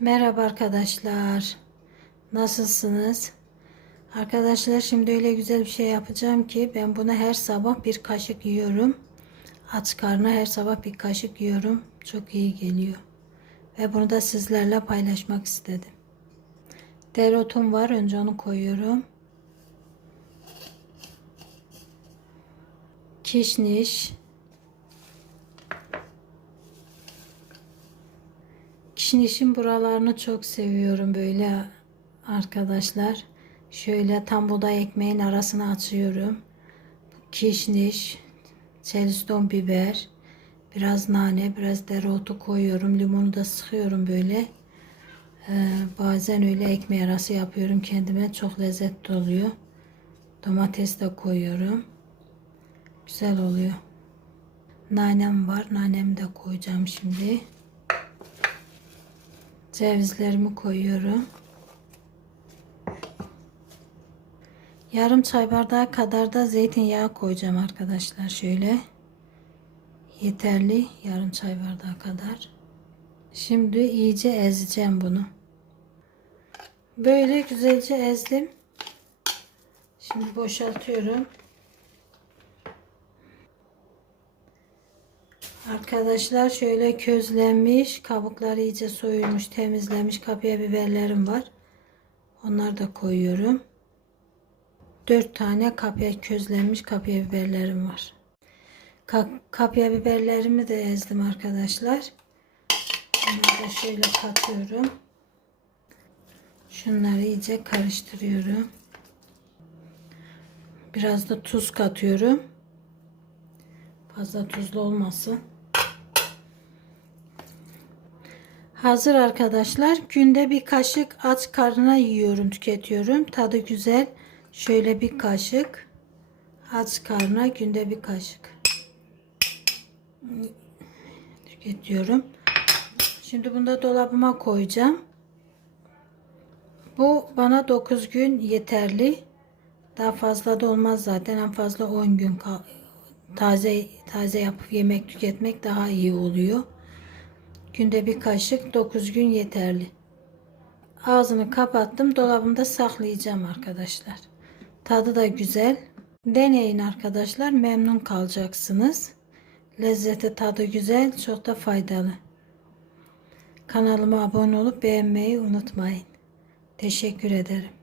Merhaba arkadaşlar. Nasılsınız? Arkadaşlar şimdi öyle güzel bir şey yapacağım ki ben bunu her sabah bir kaşık yiyorum. Aç karnına her sabah bir kaşık yiyorum. Çok iyi geliyor. Ve bunu da sizlerle paylaşmak istedim. Dereotum var. Önce onu koyuyorum. Kişniş. Kişnişin buralarını çok seviyorum böyle arkadaşlar. Şöyle tam buğday ekmeğin arasına açıyorum. Kişniş, çeliston biber, biraz nane, biraz dereotu koyuyorum. Limonu da sıkıyorum böyle. Ee, bazen öyle ekmeği arası yapıyorum kendime. Çok lezzetli oluyor. Domates de koyuyorum. Güzel oluyor. Nanem var. Nanemi de koyacağım şimdi. Cevizlerimi koyuyorum. Yarım çay bardağı kadar da zeytinyağı koyacağım arkadaşlar. Şöyle. Yeterli. Yarım çay bardağı kadar. Şimdi iyice ezeceğim bunu. Böyle güzelce ezdim. Şimdi boşaltıyorum. Arkadaşlar şöyle közlenmiş, kabukları iyice soyulmuş, temizlenmiş kapya biberlerim var. Onları da koyuyorum. 4 tane kapya közlenmiş kapya biberlerim var. Ka kapya biberlerimi de ezdim arkadaşlar. Bunları da şöyle katıyorum. Şunları iyice karıştırıyorum. Biraz da tuz katıyorum. Fazla tuzlu olmasın. Hazır arkadaşlar. Günde bir kaşık aç karnına yiyorum, tüketiyorum. Tadı güzel. Şöyle bir kaşık aç karnına günde bir kaşık tüketiyorum. Şimdi bunu da dolabıma koyacağım. Bu bana 9 gün yeterli. Daha fazla da olmaz zaten. En fazla 10 gün taze taze yapıp yemek tüketmek daha iyi oluyor. Günde bir kaşık 9 gün yeterli. Ağzını kapattım. Dolabımda saklayacağım arkadaşlar. Tadı da güzel. Deneyin arkadaşlar. Memnun kalacaksınız. Lezzeti tadı güzel. Çok da faydalı. Kanalıma abone olup beğenmeyi unutmayın. Teşekkür ederim.